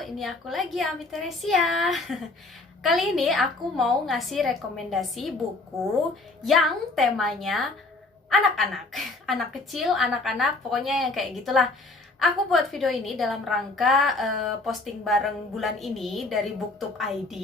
ini aku lagi Ami Teresia. Kali ini aku mau ngasih rekomendasi buku yang temanya anak-anak, anak kecil, anak-anak, pokoknya yang kayak gitulah. Aku buat video ini dalam rangka posting bareng bulan ini dari BookTube ID,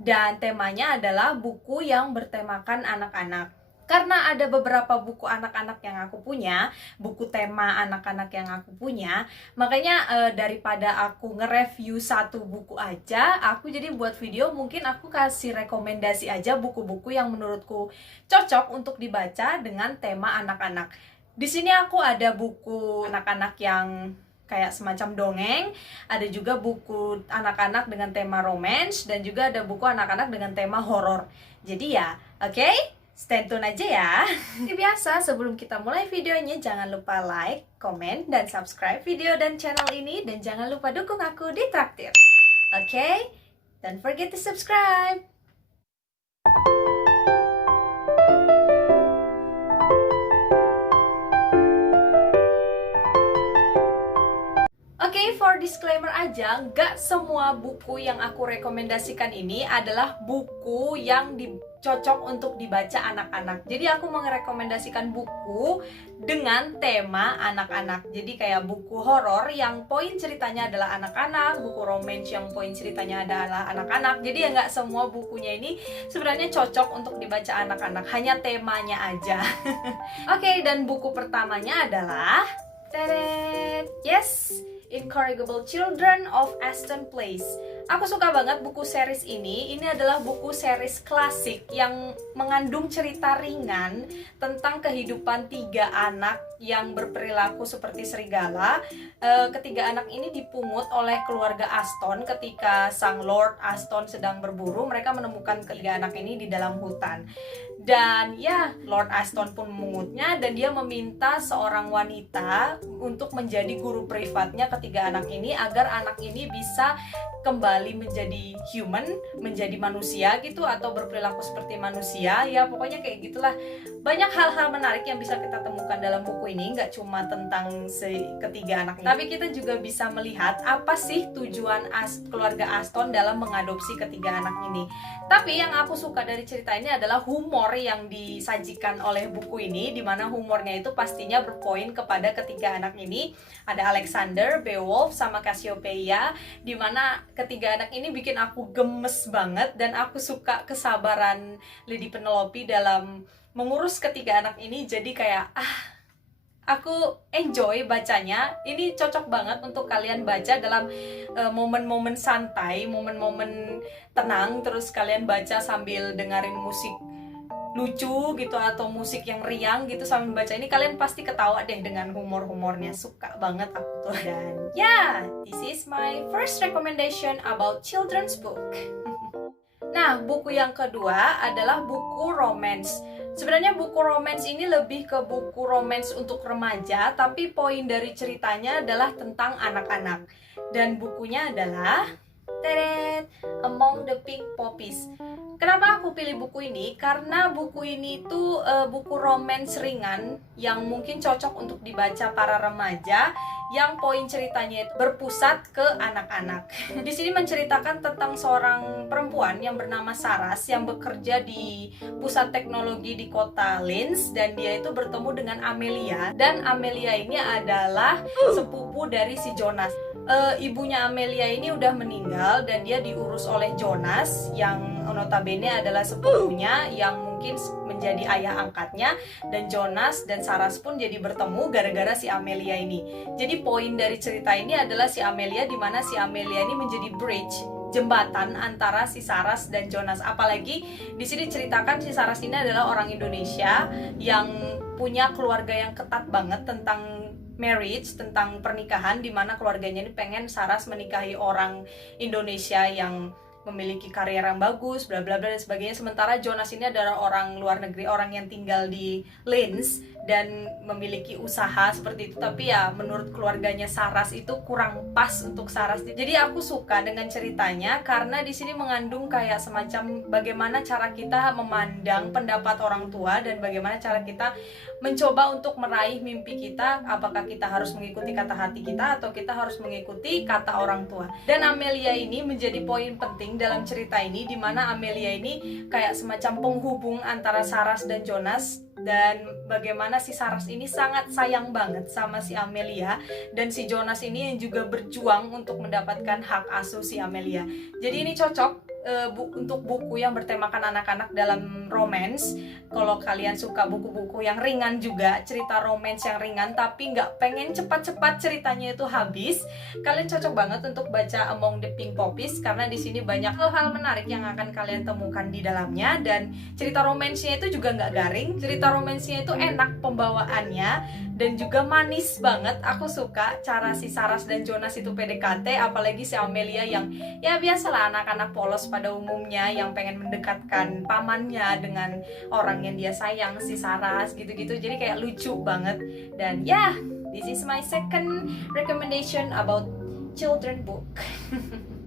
dan temanya adalah buku yang bertemakan anak-anak. Karena ada beberapa buku anak-anak yang aku punya, buku tema anak-anak yang aku punya, makanya daripada aku nge-review satu buku aja, aku jadi buat video mungkin aku kasih rekomendasi aja buku-buku yang menurutku cocok untuk dibaca dengan tema anak-anak. Di sini aku ada buku anak-anak yang kayak semacam dongeng, ada juga buku anak-anak dengan tema romance, dan juga ada buku anak-anak dengan tema horor. Jadi ya, oke? Stay tune aja ya. Seperti biasa, sebelum kita mulai videonya, jangan lupa like, komen, dan subscribe video dan channel ini. Dan jangan lupa dukung aku di Traktir. Oke? Don't forget to subscribe. Oke, for disclaimer aja, nggak semua buku yang aku rekomendasikan ini adalah buku yang cocok untuk dibaca anak-anak. Jadi aku merekomendasikan buku dengan tema anak-anak. Jadi kayak buku horor yang poin ceritanya adalah anak-anak, buku romance yang poin ceritanya adalah anak-anak. Jadi ya nggak semua bukunya ini sebenarnya cocok untuk dibaca anak-anak, hanya temanya aja. Oke, dan buku pertamanya adalah yes, Incorrigible Children of Aston Place. Aku suka banget buku series ini. Ini adalah buku series klasik yang mengandung cerita ringan tentang kehidupan tiga anak yang berperilaku seperti serigala. Ketiga anak ini dipungut oleh keluarga Aston ketika sang Lord Aston sedang berburu. Mereka menemukan ketiga anak ini di dalam hutan. Dan ya, Lord Aston pun memungutnya dan dia meminta seorang wanita untuk menjadi guru privatnya ketiga anak ini agar anak ini bisa kembali menjadi human, menjadi manusia gitu, atau berperilaku seperti manusia. Ya pokoknya kayak gitulah. Banyak hal-hal menarik yang bisa kita temukan dalam buku ini, nggak cuma tentang ketiga anak ini, tapi kita juga bisa melihat apa sih tujuan keluarga Aston dalam mengadopsi ketiga anak ini. Tapi yang aku suka dari cerita ini adalah humor yang disajikan oleh buku ini, dimana humornya itu pastinya berpoin kepada ketiga anak ini. Ada Alexander, Beowulf, sama Cassiopeia, dimana ketiga anak ini bikin aku gemes banget, dan aku suka kesabaran Lady Penelope dalam mengurus ketiga anak ini. Jadi kayak aku enjoy bacanya. Ini cocok banget untuk kalian baca dalam momen-momen santai, momen-momen tenang, terus kalian baca sambil dengerin musik lucu gitu atau musik yang riang gitu sambil baca ini. Kalian pasti ketawa deh dengan humor-humornya. Suka banget aku tuh. Dan this is my first recommendation about children's book. Nah, buku yang kedua adalah buku romance. Sebenarnya buku romance ini lebih ke buku romance untuk remaja, tapi poin dari ceritanya adalah tentang anak-anak. Dan bukunya adalah Among the Pink Poppies. Kenapa aku pilih buku ini? Karena buku ini tuh buku romance ringan yang mungkin cocok untuk dibaca para remaja, yang poin ceritanya itu berpusat ke anak-anak. Di sini menceritakan tentang seorang perempuan yang bernama Saras yang bekerja di pusat teknologi di kota Linz, dan dia itu bertemu dengan Amelia, dan Amelia ini adalah sepupu dari si Jonas. Ibunya Amelia ini udah meninggal dan dia diurus oleh Jonas yang notabene adalah sepupunya yang mungkin menjadi ayah angkatnya, dan Jonas dan Saras pun jadi bertemu gara-gara si Amelia ini. Jadi poin dari cerita ini adalah si Amelia, di mana si Amelia ini menjadi bridge, jembatan antara si Saras dan Jonas. Apalagi di sini ceritakan si Saras ini adalah orang Indonesia yang punya keluarga yang ketat banget tentang marriage, tentang pernikahan, di mana keluarganya ini pengen Saras menikahi orang Indonesia yang memiliki karir yang bagus, bla bla bla dan sebagainya. Sementara Jonas ini adalah orang luar negeri, orang yang tinggal di Linz dan memiliki usaha seperti itu. Tapi ya menurut keluarganya Saras itu kurang pas untuk Saras. Jadi aku suka dengan ceritanya karena di sini mengandung kayak semacam bagaimana cara kita memandang pendapat orang tua dan bagaimana cara kita mencoba untuk meraih mimpi kita. Apakah kita harus mengikuti kata hati kita atau kita harus mengikuti kata orang tua. Dan Amelia ini menjadi poin penting dalam cerita ini, di mana Amelia ini kayak semacam penghubung antara Saras dan Jonas, dan bagaimana si Saras ini sangat sayang banget sama si Amelia, dan si Jonas ini yang juga berjuang untuk mendapatkan hak asuh si Amelia. Jadi ini cocok untuk buku yang bertemakan anak-anak dalam romance. Kalau kalian suka buku-buku yang ringan juga, cerita romance yang ringan tapi nggak pengen cepat-cepat ceritanya itu habis, kalian cocok banget untuk baca Among the Pink Poppies karena di sini banyak hal-hal menarik yang akan kalian temukan di dalamnya. Dan cerita romansnya itu juga nggak garing, cerita romansnya itu enak pembawaannya dan juga manis banget. Aku suka cara si Saras dan Jonas itu PDKT, apalagi si Amelia yang ya biasalah anak-anak polos pada umumnya yang pengen mendekatkan pamannya dengan orang yang dia sayang, si Saras gitu-gitu. Jadi kayak lucu banget. Dan ya, this is my second recommendation about children book.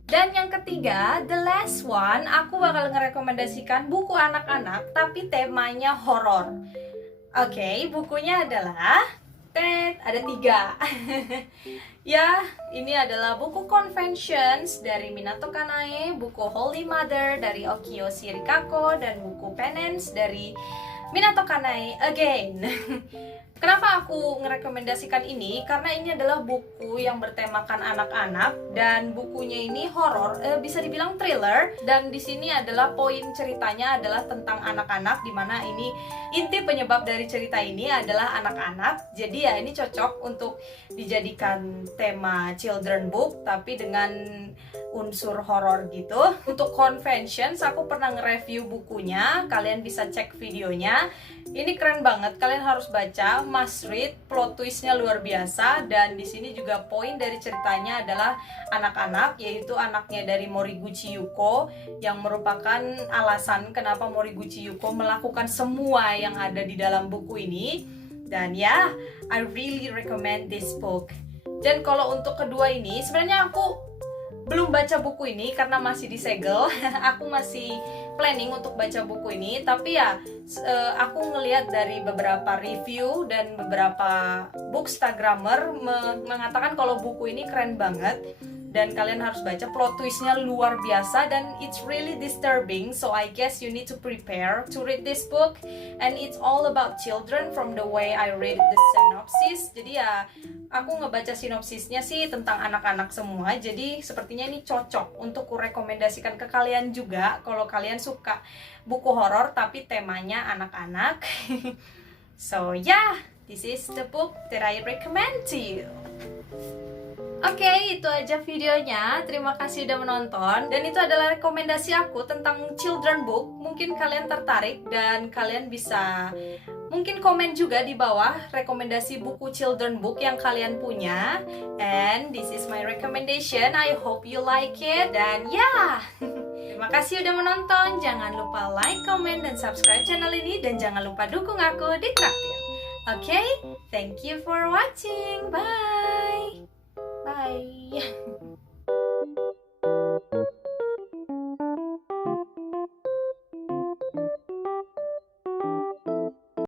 Dan yang ketiga, the last one, aku bakal ngerekomendasikan buku anak-anak tapi temanya horor. Oke, bukunya adalah ada 3. Ya, ini adalah buku Conventions dari Minato Kanae, buku Holy Mother dari Okio Shirikako, dan buku Penance dari Minato Kanae again. Kenapa aku ngerekomendasikan ini? Karena ini adalah buku yang bertemakan anak-anak dan bukunya ini horor, bisa dibilang thriller. Dan di sini adalah poin ceritanya adalah tentang anak-anak, dimana ini inti penyebab dari cerita ini adalah anak-anak. Jadi ya ini cocok untuk dijadikan tema children book tapi dengan unsur horor gitu. Untuk Conventions aku pernah nge-review bukunya, kalian bisa cek videonya. Ini keren banget, kalian harus baca, must read, plot twistnya luar biasa. Dan di sini juga poin dari ceritanya adalah anak-anak, yaitu anaknya dari Moriguchi Yuko, yang merupakan alasan kenapa Moriguchi Yuko melakukan semua yang ada di dalam buku ini. Dan ya, I really recommend this book. Dan kalau untuk kedua ini, sebenarnya aku belum baca buku ini karena masih disegel. Aku masih planning untuk baca buku ini, tapi ya aku ngelihat dari beberapa review dan beberapa bookstagrammer mengatakan kalau buku ini keren banget dan kalian harus baca. Plot twistnya luar biasa dan it's really disturbing, so I guess you need to prepare to read this book. And it's all about children from the way I read the synopsis. Jadi ya aku ngebaca sinopsisnya sih tentang anak-anak semua, jadi sepertinya ini cocok untuk kurekomendasikan ke kalian juga kalau kalian suka buku horor tapi temanya anak-anak. So yeah, this is the book that I recommend to you. Oke, itu aja videonya. Terima kasih udah menonton. Dan itu adalah rekomendasi aku tentang children book. Mungkin kalian tertarik dan kalian bisa mungkin komen juga di bawah rekomendasi buku children book yang kalian punya. And this is my recommendation. I hope you like it. Dan ya, terima kasih udah menonton. Jangan lupa like, comment, dan subscribe channel ini. Dan jangan lupa dukung aku di Traktir. Oke, thank you for watching. Bye.